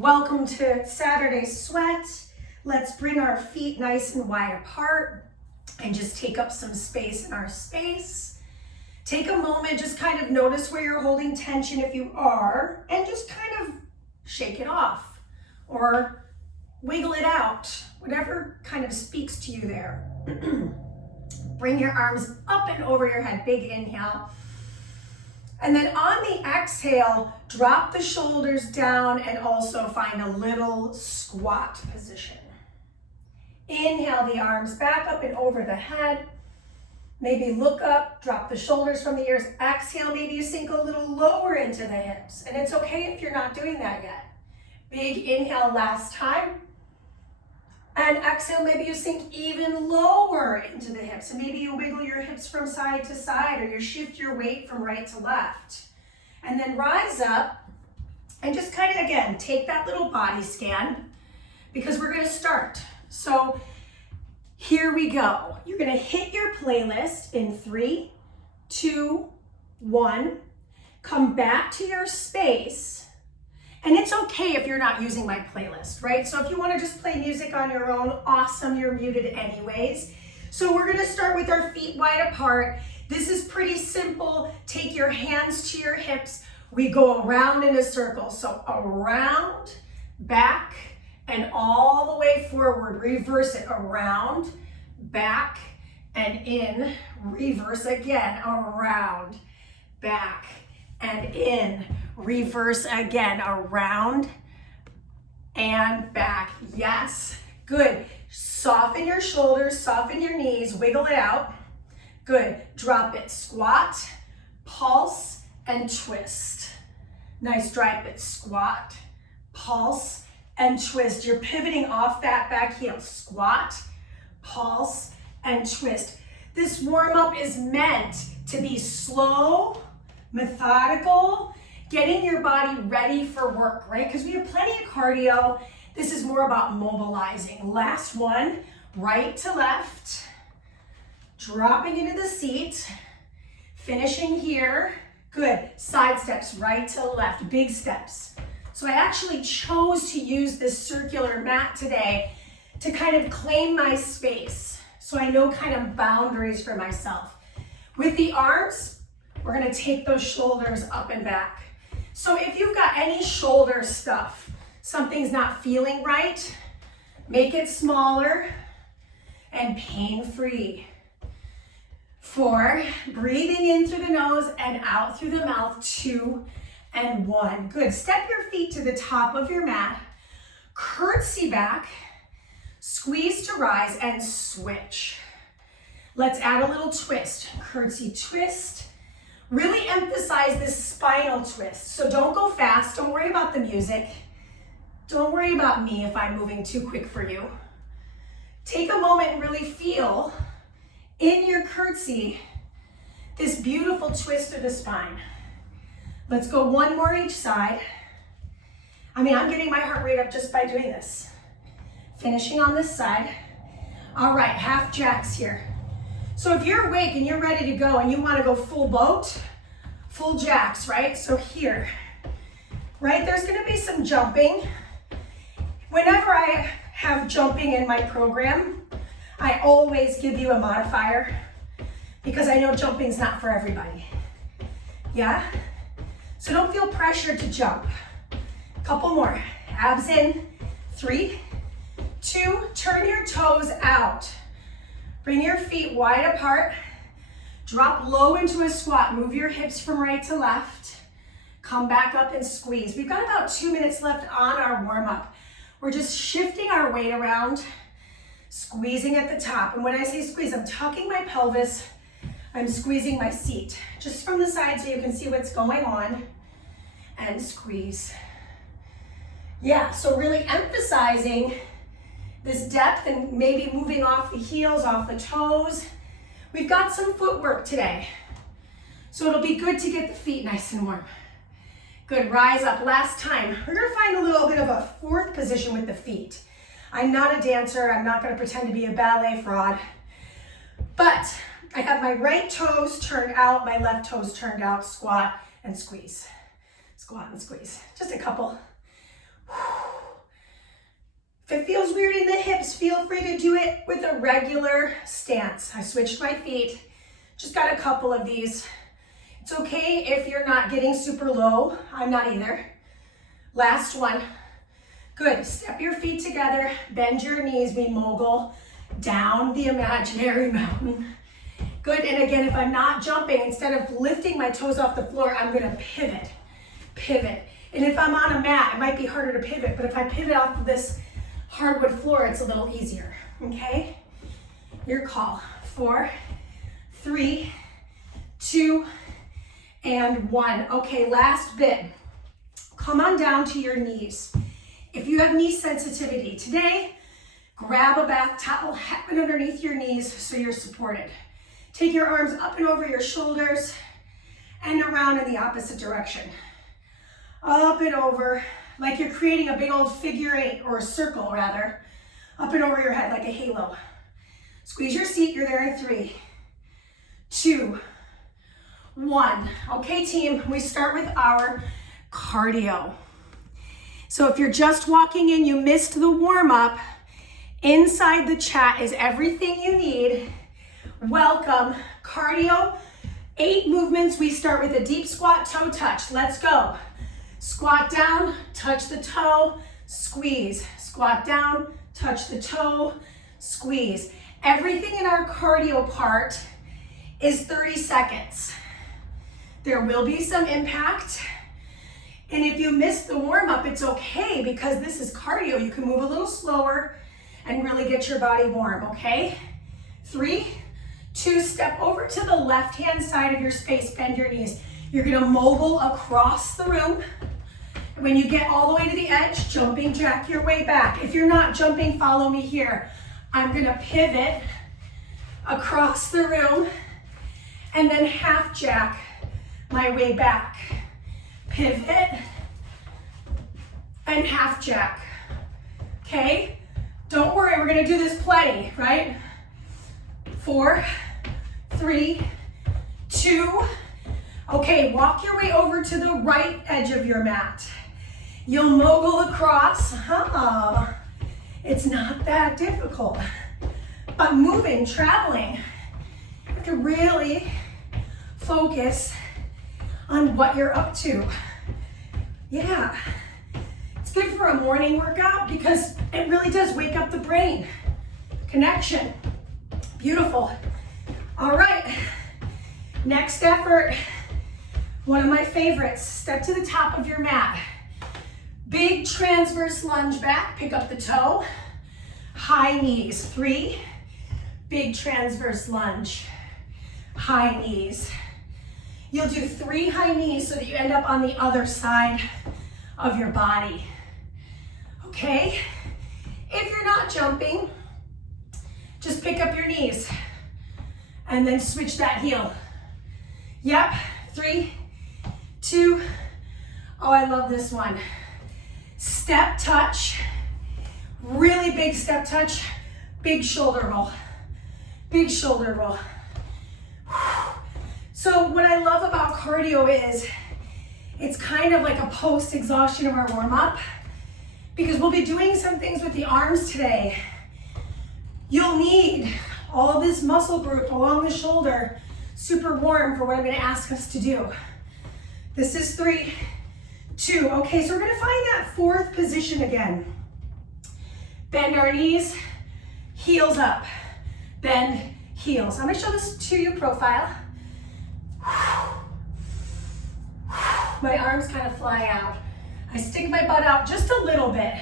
Welcome to Saturday Sweat. Let's bring our feet nice and wide apart and just take up some space in our space. Take a moment, just kind of notice where you're holding tension if you are, and just kind of shake it off or wiggle it out, whatever kind of speaks to you there. Bring your arms up and over your head, big inhale. And then on the exhale, drop the shoulders down and also find a little squat position. Inhale the arms back up and over the head. Maybe look up, drop the shoulders from the ears. Exhale, maybe you sink a little lower into the hips. And it's okay if you're not doing that yet. Big inhale last time. And exhale, maybe you sink even lower into the hips. And maybe you wiggle your hips from side to side, or you shift your weight from right to left. And then rise up and just kind of, again, take that little body scan because we're going to start. So here we go. You're going to hit your playlist in 3, 2, 1. Come back to your space. And it's okay if you're not using my playlist, right? So if you want to just play music on your own, awesome, you're muted anyways. So we're going to start with our feet wide apart. This is pretty simple. Take your hands to your hips. We go around in a circle. So around, back, and all the way forward. Reverse it. Around, back, and in. Reverse again. Around, back, and in. Reverse again, around and back. Yes, good. Soften your shoulders, soften your knees, wiggle it out. Good, drop it, squat, pulse, and twist. Nice, drop it, squat, pulse, and twist. You're pivoting off that back heel. Squat, pulse, and twist. This warm-up is meant to be slow, methodical, getting your body ready for work, right? Because we have plenty of cardio. This is more about mobilizing. Last one, right to left, dropping into the seat, finishing here. Good, side steps, right to left, big steps. So I actually chose to use this circular mat today to kind of claim my space. So I know kind of boundaries for myself. With the arms, we're gonna take those shoulders up and back. So if you've got any shoulder stuff, something's not feeling right, make it smaller and pain-free. 4, breathing in through the nose and out through the mouth. 2 and 1. Good. Step your feet to the top of your mat, curtsy back, squeeze to rise, and switch. Let's add a little twist. Curtsy twist. Really emphasize this spinal twist. So don't go fast. Don't worry about the music. Don't worry about me if I'm moving too quick for you. Take a moment and really feel in your curtsy this beautiful twist of the spine. Let's go one more each side. I'm getting my heart rate up just by doing this. Finishing on this side. All right, half jacks here. So if you're awake and you're ready to go and you want to go full boat, full jacks, right? So here, right, there's going to be some jumping. Whenever I have jumping in my program, I always give you a modifier because I know jumping's not for everybody. Yeah? So don't feel pressured to jump. Couple more. Abs in. 3, 2, turn your toes out. Bring your feet wide apart. Drop low into a squat. Move your hips from right to left. Come back up and squeeze. We've got about 2 minutes left on our warm-up. We're just shifting our weight around, squeezing at the top. And when I say squeeze, I'm tucking my pelvis. I'm squeezing my seat. Just from the side so you can see what's going on. And squeeze. Yeah, so really emphasizing this depth and maybe moving off the heels, off the toes. We've got some footwork today. So it'll be good to get the feet nice and warm. Good, rise up. Last time. We're gonna find a little bit of a 4th position with the feet. I'm not a dancer. I'm not gonna pretend to be a ballet fraud. But I have my right toes turned out, my left toes turned out, squat and squeeze. Squat and squeeze. Just a couple. free to do it with a regular stance. I switched my feet, just got a couple of these. It's okay if you're not getting super low. I'm not either. Last one. Good, step your feet together, bend your knees, we mogul down the imaginary mountain. Good, and again, if I'm not jumping, instead of lifting my toes off the floor, I'm gonna pivot. And if I'm on a mat, it might be harder to pivot, but if I pivot off of this hardwood floor, it's a little easier, okay? Your call. 4, 3, 2, and 1. Okay, last bit. Come on down to your knees. If you have knee sensitivity today, grab a bath towel, have it underneath your knees so you're supported. Take your arms up and over your shoulders and around in the opposite direction. Up and over, like you're creating a big old figure 8, or a circle rather, up and over your head like a halo. Squeeze your seat, you're there in 3, 2, 1. Okay, team, we start with our cardio. So if you're just walking in, you missed the warm-up, inside the chat is everything you need. Welcome. Cardio, 8 movements. We start with a deep squat, toe touch. Let's go. Squat down, touch the toe, squeeze. Squat down, touch the toe, squeeze. Everything in our cardio part is 30 seconds. There will be some impact. And if you missed the warm-up, it's okay, because this is cardio. You can move a little slower and really get your body warm, okay? 3, 2, step over to the left-hand side of your space, bend your knees. You're gonna mogul across the room. And when you get all the way to the edge, jumping jack your way back. If you're not jumping, follow me here. I'm gonna pivot across the room and then half jack my way back. Pivot and half jack, okay? Don't worry, we're gonna do this plenty, right? 4, 3, 2. Okay, walk your way over to the right edge of your mat. You'll mogul across. It's not that difficult. But moving, traveling, you have to really focus on what you're up to. Yeah, it's good for a morning workout because it really does wake up the brain. Connection, beautiful. All right, next effort, one of my favorites, step to the top of your mat. Big transverse lunge back, pick up the toe, high knees, 3, big transverse lunge, high knees. You'll do 3 high knees so that you end up on the other side of your body. Okay? If you're not jumping, just pick up your knees and then switch that heel. Yep, 3, 2, oh, I love this one. Step touch, really big step touch, big shoulder roll, big shoulder roll. So what I love about cardio is it's kind of like a post-exhaustion of our warm-up, because we'll be doing some things with the arms today. You'll need all this muscle group along the shoulder super warm for what I'm going to ask us to do. This is 3, 2. Okay, so we're going to find that 4th position again. Bend our knees, heels up, bend, heels. I'm going to show this to you profile. My arms kind of fly out. I stick my butt out just a little bit,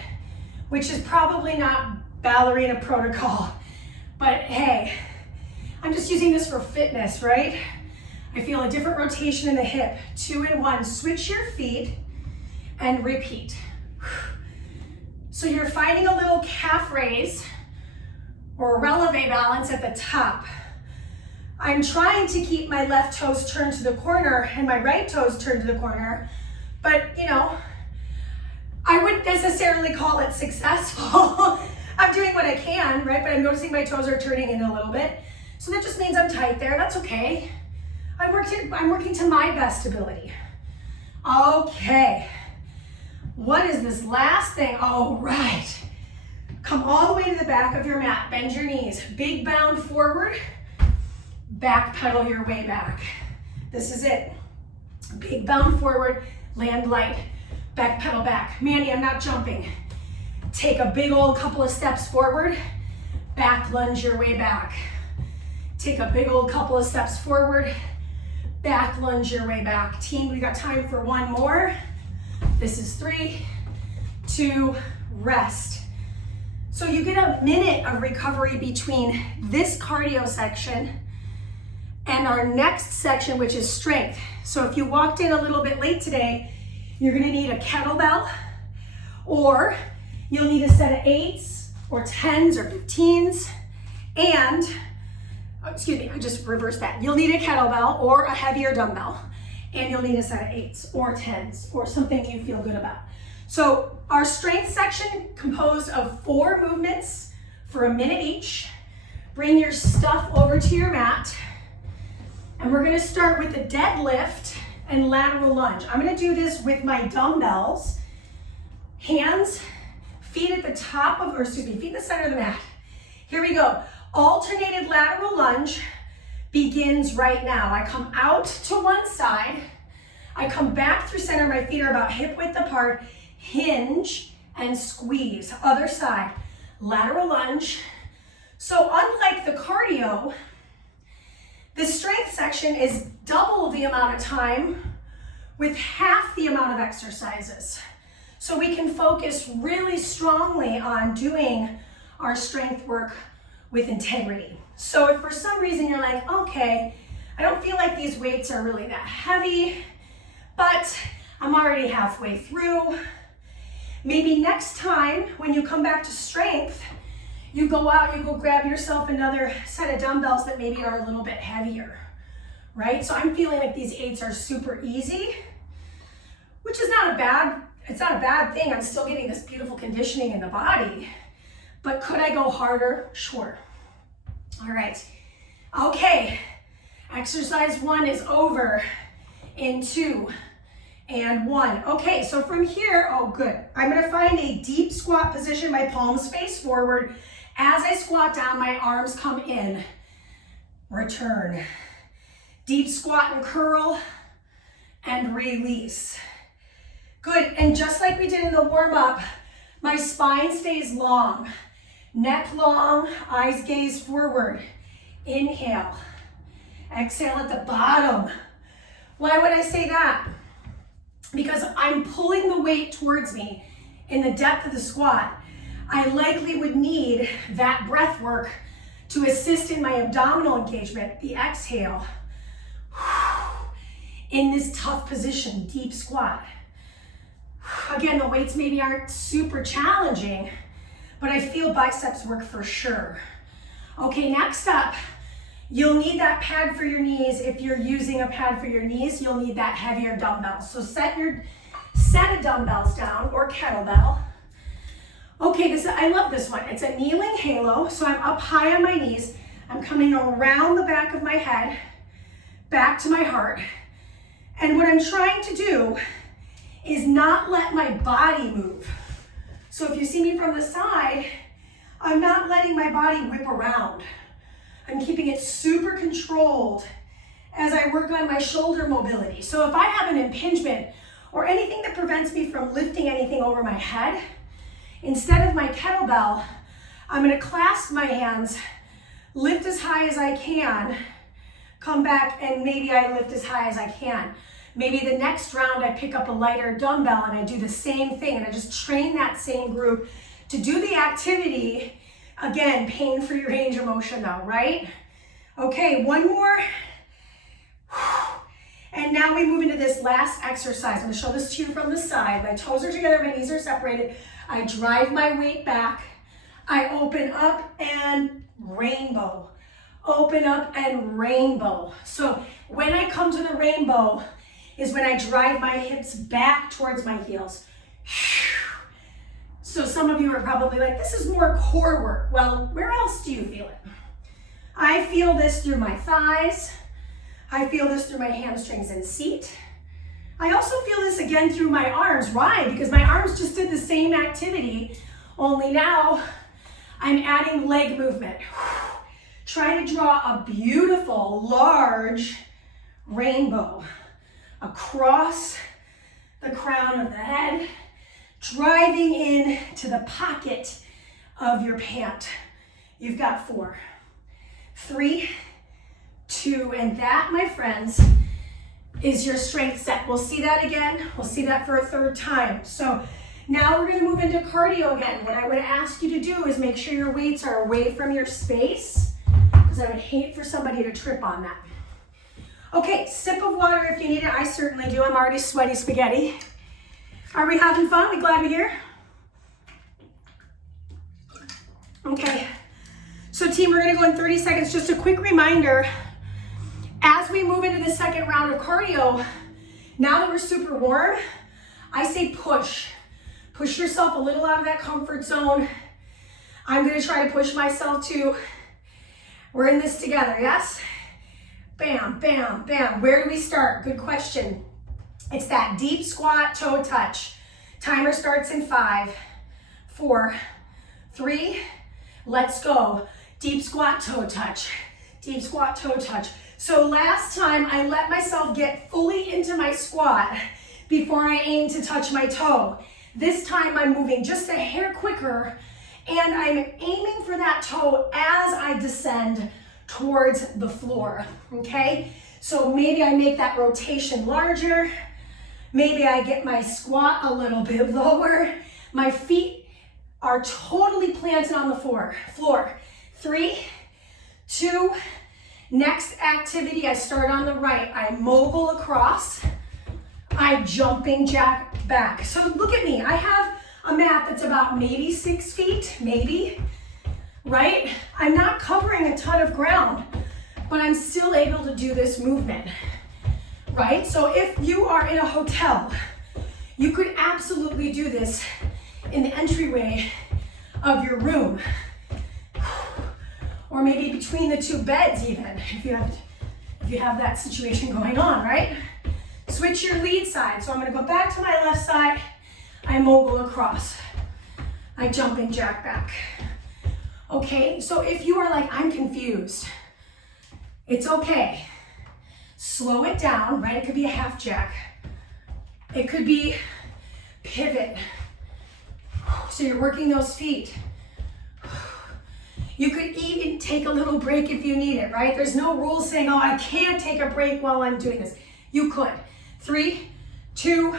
which is probably not ballerina protocol, but hey, I'm just using this for fitness, right? I feel a different rotation in the hip. 2 and 1, switch your feet and repeat. So you're finding a little calf raise or a releve balance at the top. I'm trying to keep my left toes turned to the corner and my right toes turned to the corner, but you know, I wouldn't necessarily call it successful. I'm doing what I can, right? But I'm noticing my toes are turning in a little bit. So that just means I'm tight there, that's okay. I'm working to my best ability. Okay, what is this last thing? Oh, right. Come all the way to the back of your mat. Bend your knees. Big bound forward. Back pedal your way back. This is it. Big bound forward. Land light. Back pedal back. Mandy, I'm not jumping. Take a big old couple of steps forward. Back lunge your way back. Take a big old couple of steps forward. Back lunge your way back. Team, we got time for one more. This is 3, 2, rest. So you get a minute of recovery between this cardio section and our next section, which is strength. So if you walked in a little bit late today, you're gonna need a kettlebell, or you'll need a set of 8s or 10s or 15s, and, excuse me, I just reversed that. You'll need a kettlebell or a heavier dumbbell, and you'll need a set of 8s or 10s or something you feel good about. So our strength section composed of 4 movements for a minute each. Bring your stuff over to your mat, and we're gonna start with the deadlift and lateral lunge. I'm gonna do this with my dumbbells, hands, feet at the top of, or excuse me, feet in the center of the mat. Here we go. Alternated lateral lunge begins right now. I come out to one side, I come back through center, my feet are about hip width apart, hinge and squeeze. Other side, lateral lunge. So unlike the cardio, the strength section is double the amount of time with half the amount of exercises. So we can focus really strongly on doing our strength work with integrity. So if for some reason you're like, okay, I don't feel like these weights are really that heavy, but I'm already halfway through, maybe next time when you come back to strength, you go out, you go grab yourself another set of dumbbells that maybe are a little bit heavier, right? So I'm feeling like these 8s are super easy, which is not a bad thing. I'm still getting this beautiful conditioning in the body, but could I go harder? Sure. All right. Okay. Exercise 1 is over in 2 and 1. Okay, so from here, oh good. I'm gonna find a deep squat position, my palms face forward. As I squat down, my arms come in. Return. Deep squat and curl and release. Good, and just like we did in the warm-up, my spine stays long. Neck long, eyes gaze forward. Inhale. Exhale at the bottom. Why would I say that? Because I'm pulling the weight towards me in the depth of the squat. I likely would need that breath work to assist in my abdominal engagement, the exhale. In this tough position, deep squat. Again, the weights maybe aren't super challenging, but I feel biceps work for sure. Okay, next up, you'll need that pad for your knees. If you're using a pad for your knees, you'll need that heavier dumbbell. So set your set of dumbbells down or kettlebell. Okay, I love this one. It's a kneeling halo, so I'm up high on my knees. I'm coming around the back of my head, back to my heart. And what I'm trying to do is not let my body move. So if you see me from the side, I'm not letting my body whip around. I'm keeping it super controlled as I work on my shoulder mobility. So if I have an impingement or anything that prevents me from lifting anything over my head, instead of my kettlebell, I'm gonna clasp my hands, lift as high as I can, come back, and maybe I lift as high as I can. Maybe the next round I pick up a lighter dumbbell and I do the same thing, and I just train that same group to do the activity. Again, pain-free range of motion though, right? Okay, one more. And now we move into this last exercise. I'm gonna show this to you from the side. My toes are together, my knees are separated. I drive my weight back. I open up and rainbow. Open up and rainbow. So when I come to the rainbow is when I drive my hips back towards my heels. So some of you are probably like, this is more core work. Well, where else do you feel it? I feel this through my thighs. I feel this through my hamstrings and seat. I also feel this again through my arms. Why? Because my arms just did the same activity, only now I'm adding leg movement. Try to draw a beautiful, large rainbow across the crown of the head, driving in to the pocket of your pant. You've got 4, 3, 2, and that, my friends, is your strength set. We'll see that again. We'll see that for a 3rd time. So now we're going to move into cardio again. What I would ask you to do is make sure your weights are away from your space, because I would hate for somebody to trip on that. Okay, sip of water if you need it. I certainly do. I'm already sweaty spaghetti. Are we having fun? We glad we're here? Okay. So team, we're going to go in 30 seconds. Just a quick reminder, as we move into the 2nd round of cardio, now that we're super warm, I say push. Push yourself a little out of that comfort zone. I'm going to try to push myself too. We're in this together, yes? Bam, bam, bam. Where do we start? Good question. It's that deep squat toe touch. Timer starts in 5, 4, 3, let's go. Deep squat toe touch. Deep squat toe touch. So last time I let myself get fully into my squat before I aim to touch my toe. This time I'm moving just a hair quicker, and I'm aiming for that toe as I descend towards the floor, okay? So maybe I make that rotation larger. Maybe I get my squat a little bit lower. My feet are totally planted on the floor. 3, 2, next activity, I start on the right. I mogul across. I jumping jack back. So look at me. I have a mat that's about maybe 6 feet, maybe, right? I'm not covering a ton of ground, but I'm still able to do this movement, right? So if you are in a hotel, you could absolutely do this in the entryway of your room, or maybe between the 2 beds even, if you have that situation going on, right? Switch your lead side. So I'm going to go back to my left side. I mogul across. I jumping jack back. Okay, so if you are like, I'm confused, it's okay. Slow it down, right? It could be a half jack. It could be pivot. So you're working those feet. You could even take a little break if you need it, right? There's no rule saying, oh, I can't take a break while I'm doing this. You could. 3, 2,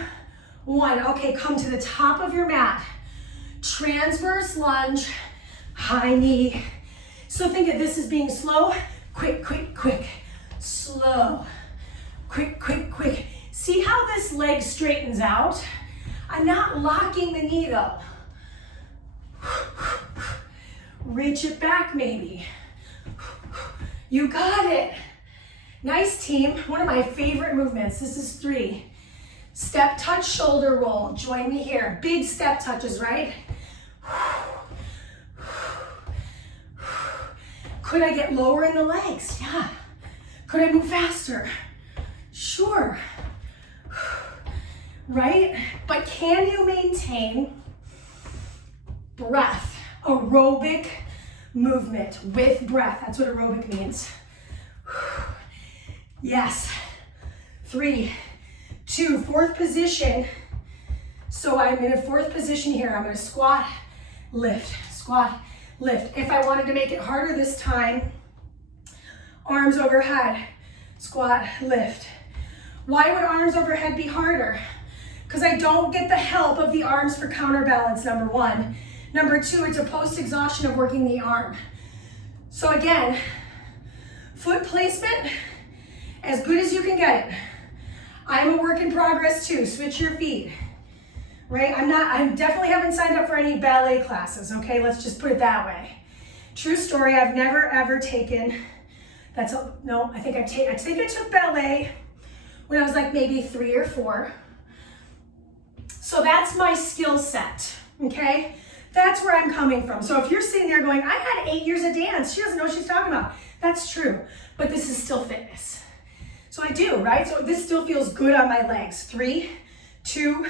1. Okay, come to the top of your mat. Transverse lunge, high knee. So think of this as being slow, quick, quick, quick. Slow, quick, quick, quick. See how this leg straightens out? I'm not locking the knee though. Reach it back maybe. You got it. Nice team. One of my favorite movements. This is 3. Step touch, shoulder roll. Join me here. Big step touches, right? Could I get lower in the legs? Yeah. Could I move faster? Sure. Right? But can you maintain breath? Aerobic movement with breath. That's what aerobic means. Yes. 3, 2, 4th position. So I'm in a 4th position here. I'm going to squat, lift, squat, lift. If I wanted to make it harder this time, arms overhead, squat, lift. Why would arms overhead be harder? Because I don't get the help of the arms for counterbalance, number 1. Number 2, it's a post-exhaustion of working the arm. So again, foot placement, as good as you can get it. I'm a work in progress too. Switch your feet, right? I definitely haven't signed up for any ballet classes, okay? Let's just put it that way. True story, I've never ever taken, I think I took ballet when I was like maybe 3 or 4. So that's my skill set, okay? That's where I'm coming from. So if you're sitting there going, I had 8 years of dance, she doesn't know what she's talking about. That's true, but this is still fitness. So I do, right? So this still feels good on my legs. 3, 2,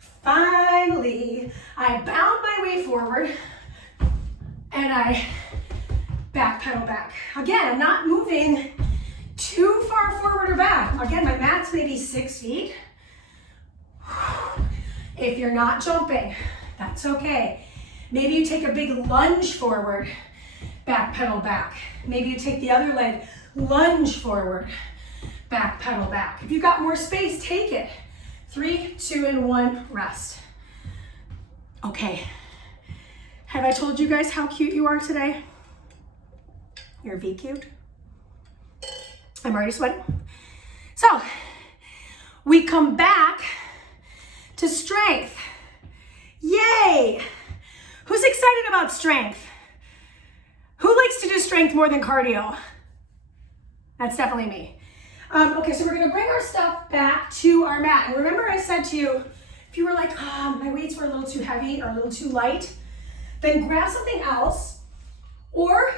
finally, I bound my way forward and I back pedal back. Again, I'm not moving too far forward or back. Again, my mat's maybe 6 feet. If you're not jumping, that's okay. Maybe you take a big lunge forward, back pedal back. Maybe you take the other leg, lunge forward, back pedal back. If you've got more space, take it. 3, 2, and 1, rest. Okay. Have I told you guys how cute you are today? You're V cute. I'm already sweating. So, we come back to strength. Yay! Who's excited about strength? Who likes to do strength more than cardio? That's definitely me. Okay, so we're gonna bring our stuff back to our mat. And remember I said to you, if you were like, oh, my weights were a little too heavy or a little too light, then grab something else, or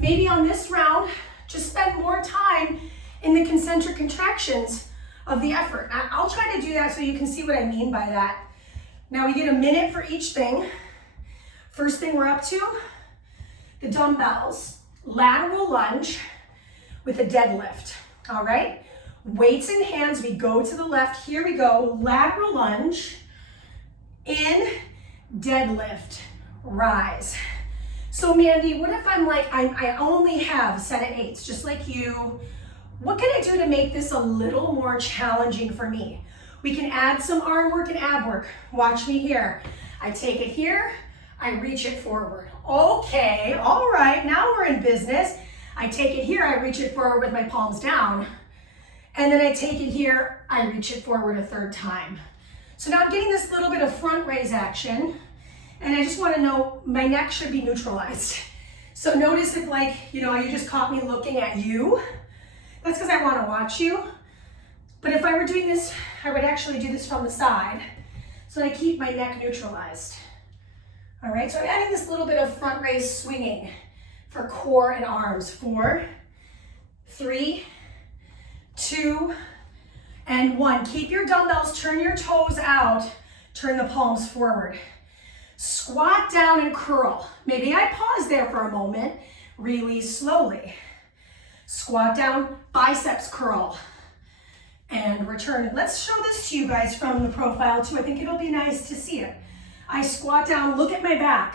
maybe on this round, just spend more time in the concentric contractions of the effort. I'll try to do that so you can see what I mean by that. Now we get a minute for each thing. First thing we're up to, the dumbbells, lateral lunge with a deadlift, all right? Weights in hands, we go to the left. Here we go, lateral lunge, in, deadlift, rise. So Mandy, what if I'm like, I only have 7 8s, just like you. What can I do to make this a little more challenging for me? We can add some arm work and ab work. Watch me here. I take it here, I reach it forward. Okay, all right, now we're in business. I take it here, I reach it forward with my palms down. And then I take it here, I reach it forward a 3rd time. So now I'm getting this little bit of front raise action, and I just want to know my neck should be neutralized. So notice if like, you just caught me looking at you. That's because I want to watch you. But if I were doing this, I would actually do this from the side so that I keep my neck neutralized. All right, so I'm adding this little bit of front raise swinging for core and arms. 4, 3, 2, and 1. Keep your dumbbells, turn your toes out, turn the palms forward. Squat down and curl. Maybe I pause there for a moment, release slowly. Squat down, biceps curl, and return. Let's show this to you guys from the profile too. I think it'll be nice to see it. I squat down, look at my back.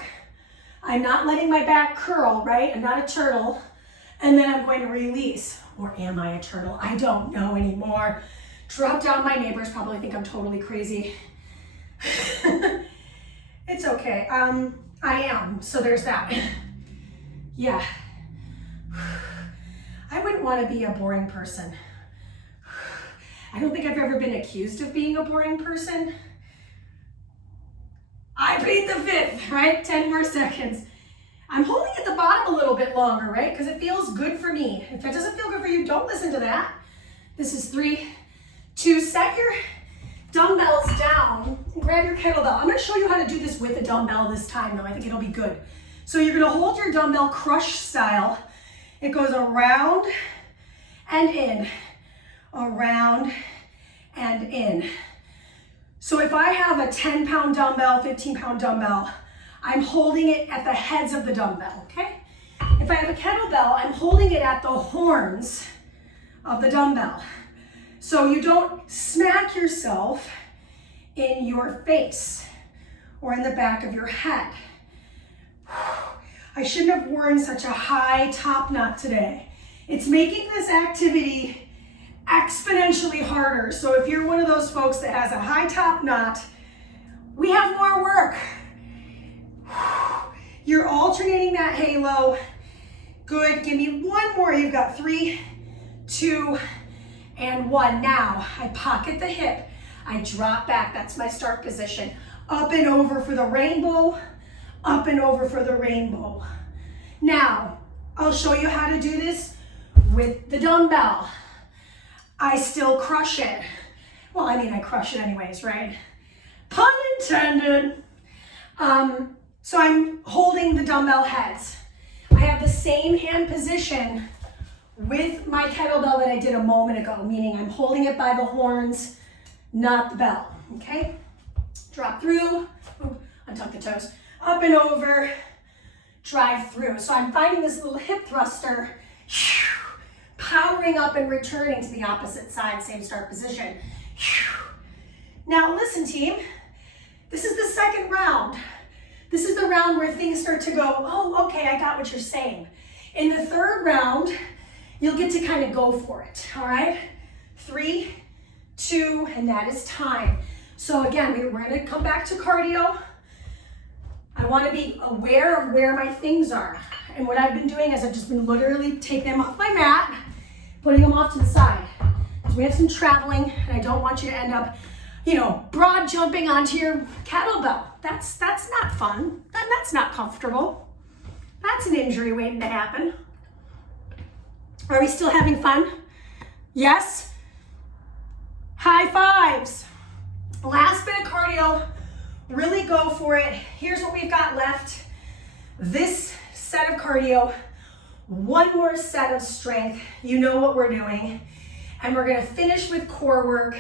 I'm not letting my back curl, right? I'm not a turtle. And then I'm going to release. Or am I a turtle? I don't know anymore. Drop down, my neighbors probably think I'm totally crazy. It's okay, I am, so there's that. Yeah. I wouldn't want to be a boring person. I don't think I've ever been accused of being a boring person. I plead the 5th, right? 10 more seconds. I'm holding at the bottom a little bit longer, right? Because it feels good for me. If it doesn't feel good for you, don't listen to that. This is 3, 2, set your dumbbells down, grab your kettlebell. I'm going to show you how to do this with a dumbbell this time though. I think it'll be good. So you're going to hold your dumbbell crush style. It goes around and in, around and in. So if I have a 10-pound dumbbell, 15-pound dumbbell, I'm holding it at the heads of the dumbbell, okay? If I have a kettlebell, I'm holding it at the horns of the dumbbell. So you don't smack yourself in your face or in the back of your head. I shouldn't have worn such a high top knot today. It's making this activity exponentially harder. So if you're one of those folks that has a high top knot, we have more work. You're alternating that halo. Good, give me one more. You've got 3, 2, and 1. Now, I pocket the hip. I drop back, that's my start position. Up and over for the rainbow, up and over for the rainbow. Now, I'll show you how to do this with the dumbbell. I still crush it. Well, I mean, I crush it anyways, right? Pun intended. So I'm holding the dumbbell heads. I have the same hand position with my kettlebell that I did a moment ago, meaning I'm holding it by the horns, not the bell, okay? Drop through, untuck the toes, up and over, drive through. So I'm finding this little hip thruster, powering up and returning to the opposite side, same start position. Now listen, team, this is the second round. This is the round where things start to go, oh, okay, I got what you're saying. In the third round, you'll get to kind of go for it, all right? 3, 2, and that is time. So again, we're gonna come back to cardio. I wanna be aware of where my things are. And what I've been doing is I've just been literally taking them off my mat, putting them off to the side. Because we have some traveling, and I don't want you to end up, you know, broad jumping onto your kettlebell. That's not fun. That's not comfortable. That's an injury waiting to happen. Are we still having fun? Yes? High fives. Last bit of cardio, really go for it. Here's what we've got left. This set of cardio, one more set of strength. You know what we're doing. And we're gonna finish with core work.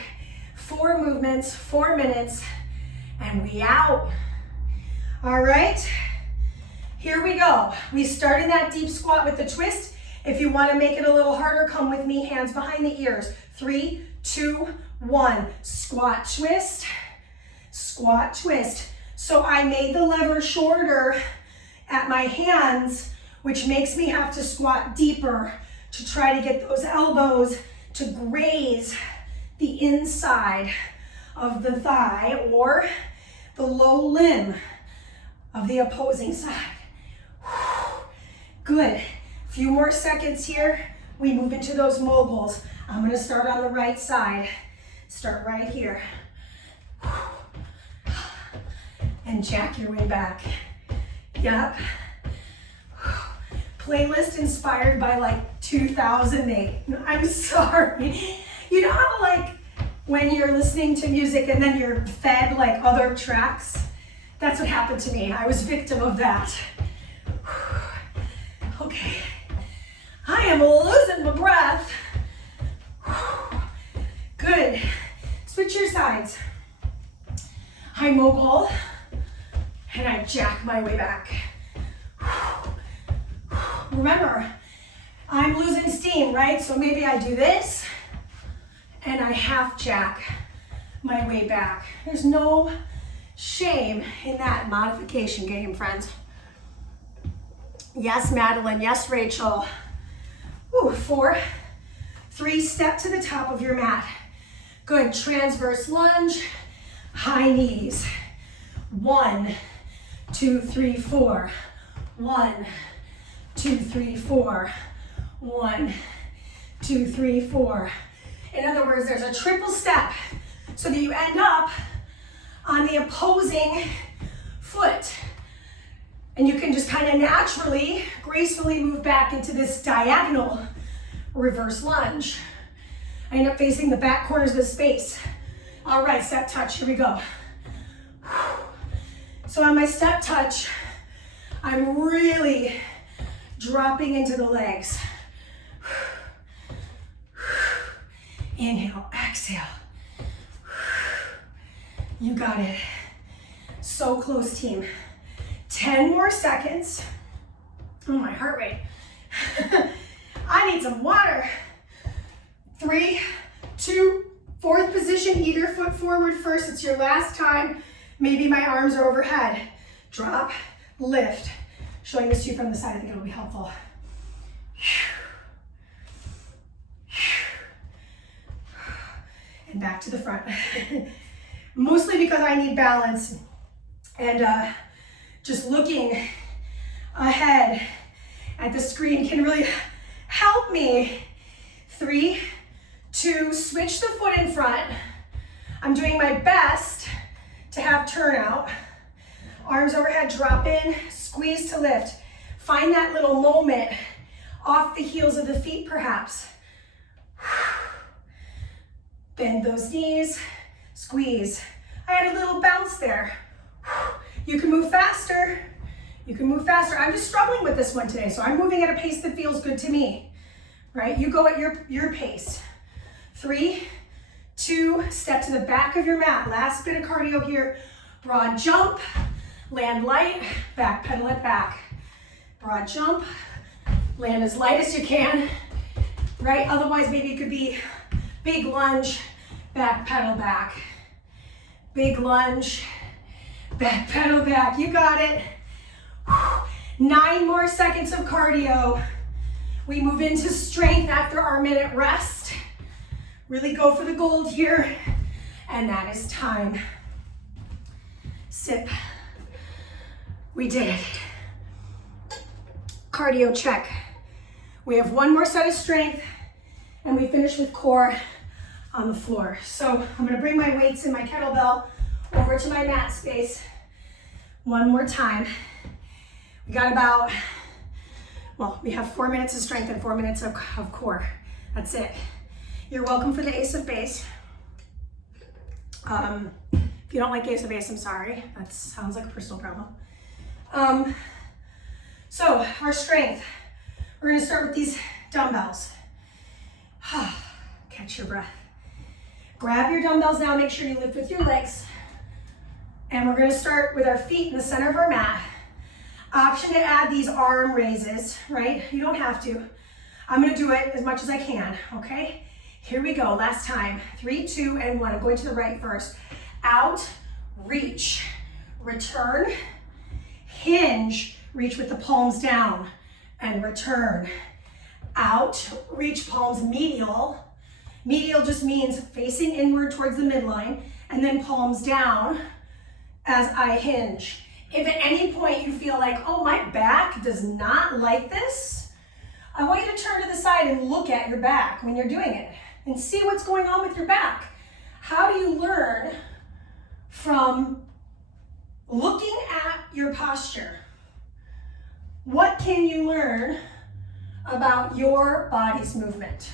4 movements, 4 minutes, and we out. All right, here we go. We started that deep squat with the twist. If you wanna make it a little harder, come with me, hands behind the ears. 3, 2, 1, squat, twist, squat, twist. So I made the lever shorter at my hands, which makes me have to squat deeper to try to get those elbows to graze the inside of the thigh or the low limb of the opposing side. Good. A few more seconds here. We move into those moguls. I'm gonna start on the right side. Start right here. And jack your way back. Yep. Playlist inspired by like 2008. I'm sorry. You know how like when you're listening to music and then you're fed like other tracks? That's what happened to me. I was victim of that. Okay. I am losing my breath. Good. Switch your sides. I mogul and I jack my way back. Remember, I'm losing steam, right? So maybe I do this and I half jack my way back. There's no shame in that modification game, friends. Yes, Madeline. Yes, Rachel. Ooh, 4, 3, step to the top of your mat. Good, transverse lunge, high knees. 1, 2, 3, 4. 1, 2, 3, 4. 1, 2, 3, 4. In other words, there's a triple step so that you end up on the opposing foot. And you can just kind of naturally, gracefully move back into this diagonal reverse lunge. I end up facing the back corners of the space. All right, step touch, here we go. So on my step touch, I'm really dropping into the legs. Inhale, exhale. You got it. So close, team. 10 more seconds. Oh, my heart rate. I need some water. 3, 2, 4th position, either foot forward first. It's your last time. Maybe my arms are overhead. Drop, lift. Showing this to you from the side, I think it'll be helpful. And back to the front. Mostly because I need balance and just looking ahead at the screen can really help me. 3, 2, switch the foot in front. I'm doing my best to have turnout. Arms overhead, drop in, squeeze to lift. Find that little moment off the heels of the feet perhaps. Bend those knees, squeeze. I had a little bounce there. You can move faster. You can move faster. I'm just struggling with this one today, so I'm moving at a pace that feels good to me, right? You go at your pace. 3, 2, step to the back of your mat. Last bit of cardio here. Broad jump, land light, back pedal it back. broad jump, land as light as you can, right? Otherwise, maybe it could be big lunge, back pedal back. Big lunge, back pedal back. You got it. 9 more seconds of cardio. We move into strength after our minute rest. Really go for the gold here. And that is time. Sip. We did it. Cardio check. We have 1 more set of strength and we finish with core on the floor. So I'm gonna bring my weights and my kettlebell over to my mat space. 1 more time. We got about, well, we have 4 minutes of strength and 4 minutes of core. That's it. You're welcome for the ace of base. If you don't like ace of base, I'm sorry. That sounds like a personal problem. So our strength, we're gonna start with these dumbbells. Catch your breath. Grab your dumbbells now, make sure you lift with your legs. And we're gonna start with our feet in the center of our mat. Option to add these arm raises, right? You don't have to. I'm gonna do it as much as I can, okay? Here we go, last time. 3, 2, and 1. I'm going to the right first. Out, reach, return, hinge, reach with the palms down, and return. Out, reach, palms medial. Medial just means facing inward towards the midline, and then palms down as I hinge. If at any point you feel like, oh, my back does not like this, I want you to turn to the side and look at your back when you're doing it and see what's going on with your back. How do you learn from looking at your posture? What can you learn about your body's movement?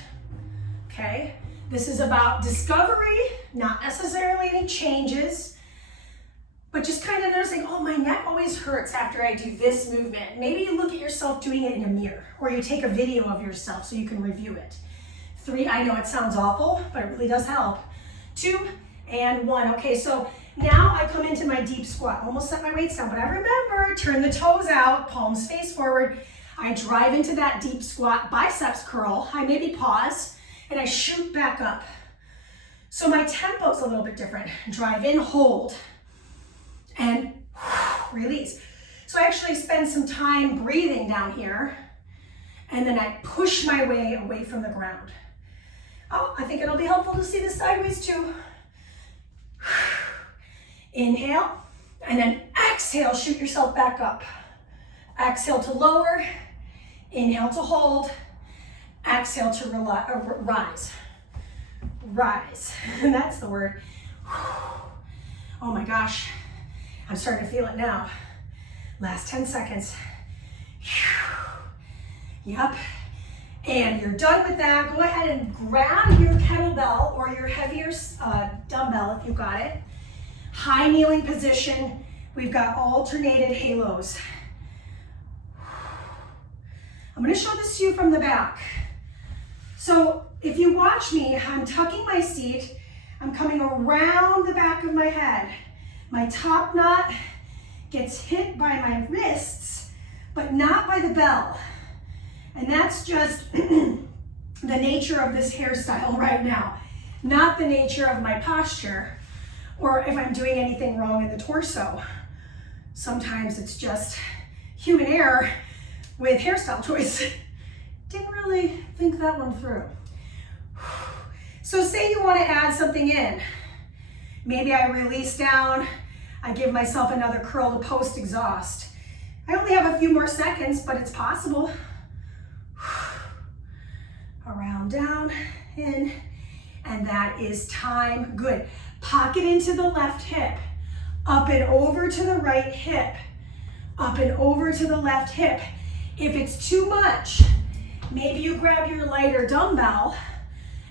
Okay, this is about discovery, not necessarily any changes, but just kind of noticing, oh, my neck always hurts after I do this movement. Maybe you look at yourself doing it in a mirror, or you take a video of yourself so you can review it. 3, I know it sounds awful, but it really does help. 2 and 1. Okay, so now I come into my deep squat. Almost set my weights down, but I remember, turn the toes out, palms face forward. I drive into that deep squat, biceps curl. I maybe pause, and I shoot back up. So my tempo's a little bit different. Drive in, hold, and release. So I actually spend some time breathing down here, and then I push my way away from the ground. Oh, I think it'll be helpful to see this sideways too. Inhale, and then exhale, shoot yourself back up. Exhale to lower, inhale to hold, exhale to rise. Rise, and that's the word. Oh my gosh, I'm starting to feel it now. Last 10 seconds. Yep. And you're done with that. Go ahead and grab your kettlebell or your heavier dumbbell if you got it. High kneeling position. We've got alternated halos. I'm going to show this to you from the back. So if you watch me, I'm tucking my seat. I'm coming around the back of my head. My top knot gets hit by my wrists, but not by the bell. And that's just the nature of this hairstyle right now, not the nature of my posture, or if I'm doing anything wrong in the torso. Sometimes it's just human error with hairstyle choice. Didn't really think that one through. So say you want to add something in. Maybe I release down, I give myself another curl to post exhaust. I only have a few more seconds, but it's possible. Around, down, in, and that is time. Good. Pocket into the left hip, up and over to the right hip, up and over to the left hip. If it's too much, maybe you grab your lighter dumbbell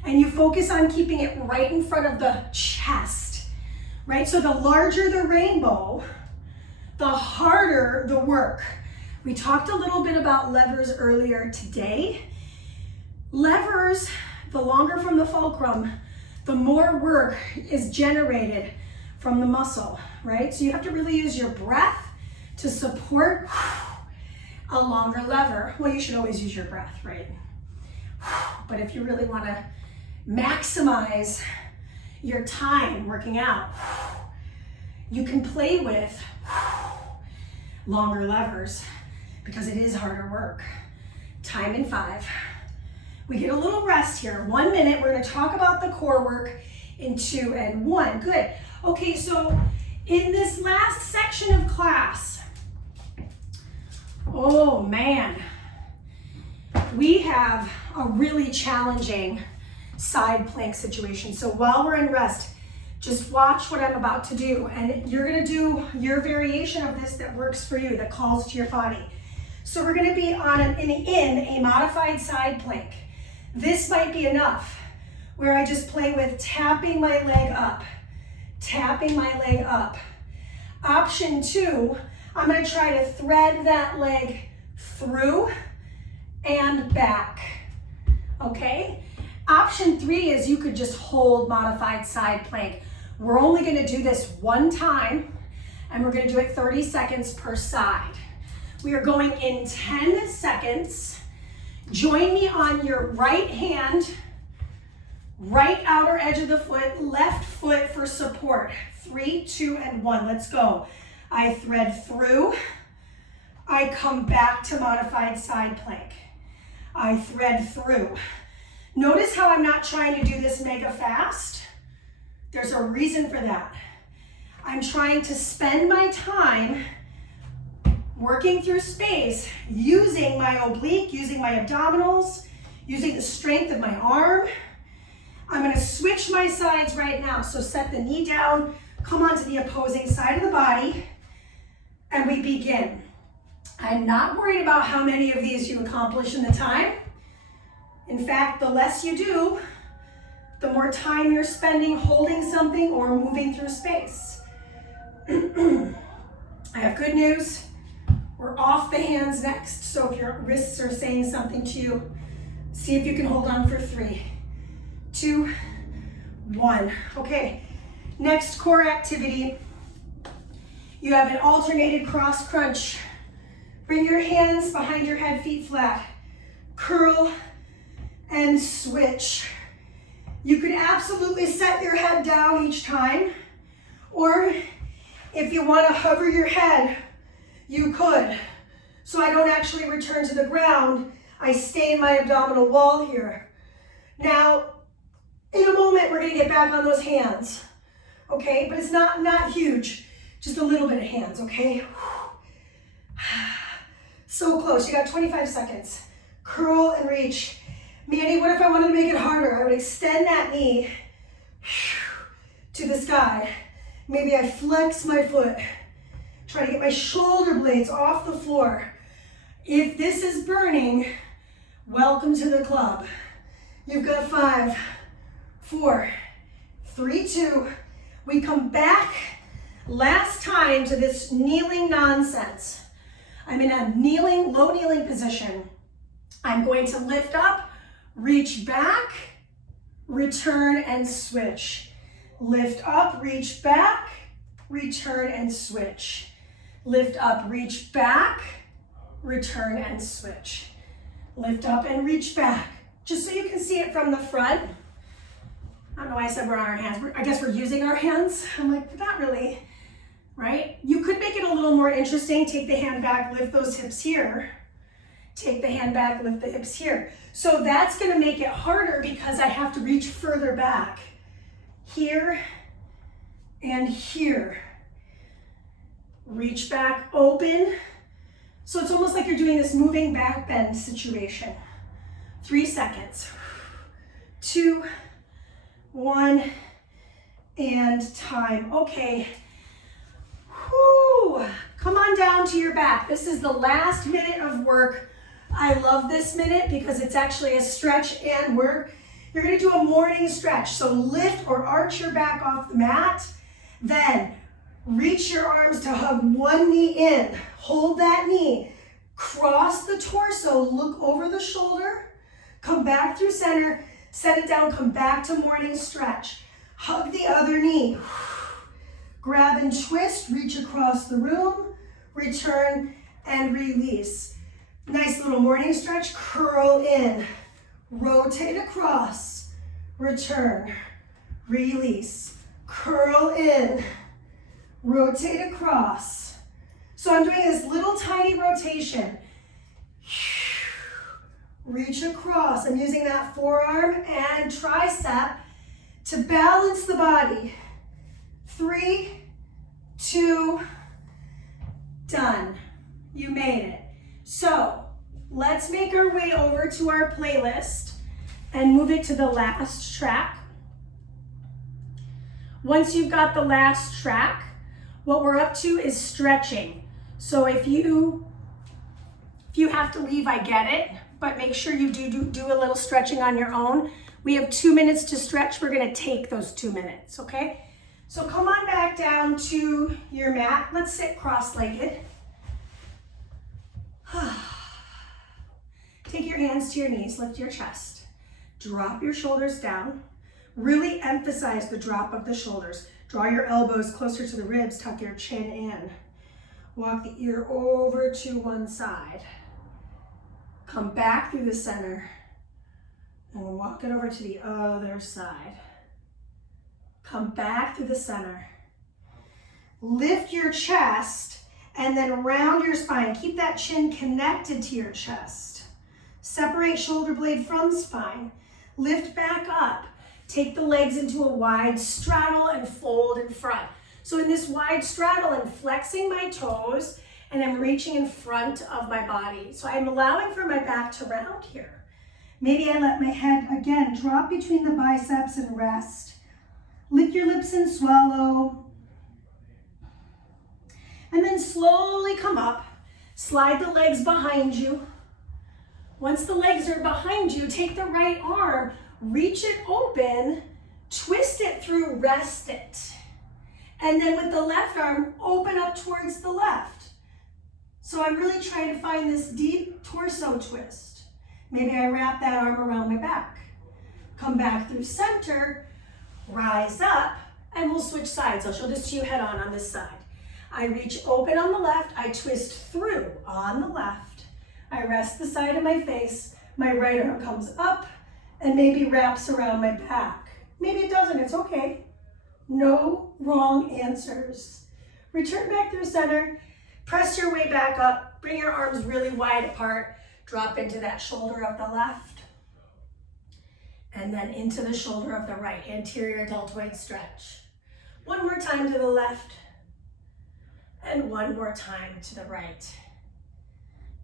and you focus on keeping it right in front of the chest, right? So the larger the rainbow, the harder the work. We talked a little bit about levers earlier today. Levers, the longer from the fulcrum, the more work is generated from the muscle, right? So you have to really use your breath to support a longer lever. Well, you should always use your breath, right? But if you really want to maximize your time working out, you can play with longer levers because it is harder work. Time in 5. We get a little rest here. 1 minute. We're going to talk about the core work in 2 and 1. Good. Okay, so in this last section of class, oh man, we have a really challenging side plank situation. So while we're in rest, just watch what I'm about to do, and you're gonna do your variation of this that works for you, that calls to your body. So we're gonna be in a modified side plank. This might be enough, where I just play with tapping my leg up, tapping my leg up. Option 2, I'm gonna try to thread that leg through and back, okay? Option 3 is you could just hold modified side plank. We're only gonna do this 1 time, and we're gonna do it 30 seconds per side. We are going in 10 seconds. Join me on your right hand, right outer edge of the foot, left foot for support. 3, 2, and 1, let's go. I thread through, I come back to modified side plank. I thread through. Notice how I'm not trying to do this mega fast. There's a reason for that. I'm trying to spend my time working through space, using my oblique, using my abdominals, using the strength of my arm. I'm gonna switch my sides right now. So set the knee down, come onto the opposing side of the body, and we begin. I'm not worried about how many of these you accomplish in the time. In fact, the less you do, the more time you're spending holding something or moving through space. I have good news. We're off the hands next. So if your wrists are saying something to you, see if you can hold on for 3, 2, 1. Okay, next core activity. You have an alternated cross crunch. Bring your hands behind your head, feet flat. Curl and switch. You could absolutely set your head down each time, or if you want to hover your head, you could. So I don't actually return to the ground. I stay in my abdominal wall here. Now, in a moment, we're gonna get back on those hands, okay? But it's not huge, just a little bit of hands, okay? So close, you got 25 seconds. Curl and reach. Mandy, what if I wanted to make it harder? I would extend that knee to the sky. Maybe I flex my foot. Try to get my shoulder blades off the floor. If this is burning, welcome to the club. You've got 5, 4, 3, 2. We come back last time to this kneeling nonsense. I'm in a low kneeling position. I'm going to lift up, reach back, return and switch. Lift up, reach back, return and switch. Lift up, reach back, return and switch. Lift up and reach back. Just so you can see it from the front. I don't know why I said we're on our hands. I guess we're using our hands. I'm like, not really, right? You could make it a little more interesting. Take the hand back, lift those hips here. Take the hand back, lift the hips here. So that's gonna make it harder because I have to reach further back. Here and here. Reach back, open. So it's almost like you're doing this moving back bend situation. 3 seconds. 2, 1, and time. Okay. Whew. Come on down to your back. This is the last minute of work. I love this minute because it's actually a stretch and work. You're gonna do a morning stretch. So lift or arch your back off the mat. Then reach your arms to hug one knee in. Hold that knee. Cross the torso, look over the shoulder. Come back through center, set it down, come back to morning stretch. Hug the other knee. Grab and twist, reach across the room, return and release. Nice little morning stretch. Curl in, rotate across, return, release, curl in, rotate across. So I'm doing this little tiny rotation. Reach across. I'm using that forearm and tricep to balance the body. 3, 2, done. You made it. So let's make our way over to our playlist and move it to the last track. Once you've got the last track, what we're up to is stretching. So if you have to leave, I get it, but make sure you do a little stretching on your own. We have 2 minutes to stretch. We're gonna take those 2 minutes, okay? So come on back down to your mat. Let's sit cross-legged. Take your hands to your knees, lift your chest. Drop your shoulders down. Really emphasize the drop of the shoulders. Draw your elbows closer to the ribs, tuck your chin in. Walk the ear over to one side. Come back through the center and walk it over to the other side. Come back through the center. Lift your chest and then round your spine. Keep that chin connected to your chest. Separate shoulder blade from spine. Lift back up. Take the legs into a wide straddle and fold in front. So in this wide straddle, I'm flexing my toes and I'm reaching in front of my body. So I'm allowing for my back to round here. Maybe I let my head, again, drop between the biceps and rest. Lick your lips and swallow. And then slowly come up. Slide the legs behind you. Once the legs are behind you, take the right arm, reach it open, twist it through, rest it. And then with the left arm, open up towards the left. So I'm really trying to find this deep torso twist. Maybe I wrap that arm around my back. Come back through center, rise up, and we'll switch sides. I'll show this to you head on this side. I reach open on the left, I twist through on the left. I rest the side of my face, my right arm comes up and maybe wraps around my back. Maybe it doesn't, it's okay. No wrong answers. Return back through center, press your way back up, bring your arms really wide apart, drop into that shoulder of the left, and then into the shoulder of the right, anterior deltoid stretch. One more time to the left, and one more time to the right.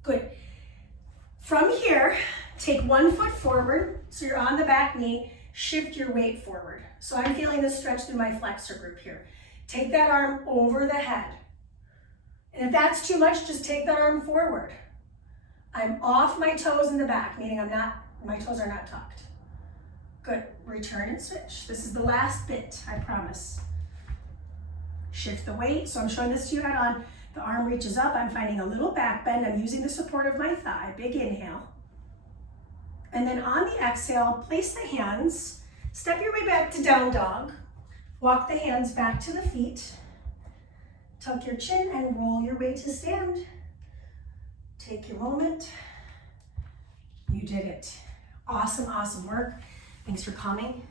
Good. From here, take 1 foot forward, so you're on the back knee, shift your weight forward. So I'm feeling this stretch through my flexor group here. Take that arm over the head. And if that's too much, just take that arm forward. I'm off my toes in the back, meaning my toes are not tucked. Good, return and switch. This is the last bit, I promise. Shift the weight, so I'm showing this to you head on. The arm reaches up, I'm finding a little back bend. I'm using the support of my thigh, big inhale. And then on the exhale, place the hands, step your way back to down dog. Walk the hands back to the feet. Tuck your chin and roll your way to stand. Take your moment. You did it. Awesome, awesome work. Thanks for coming.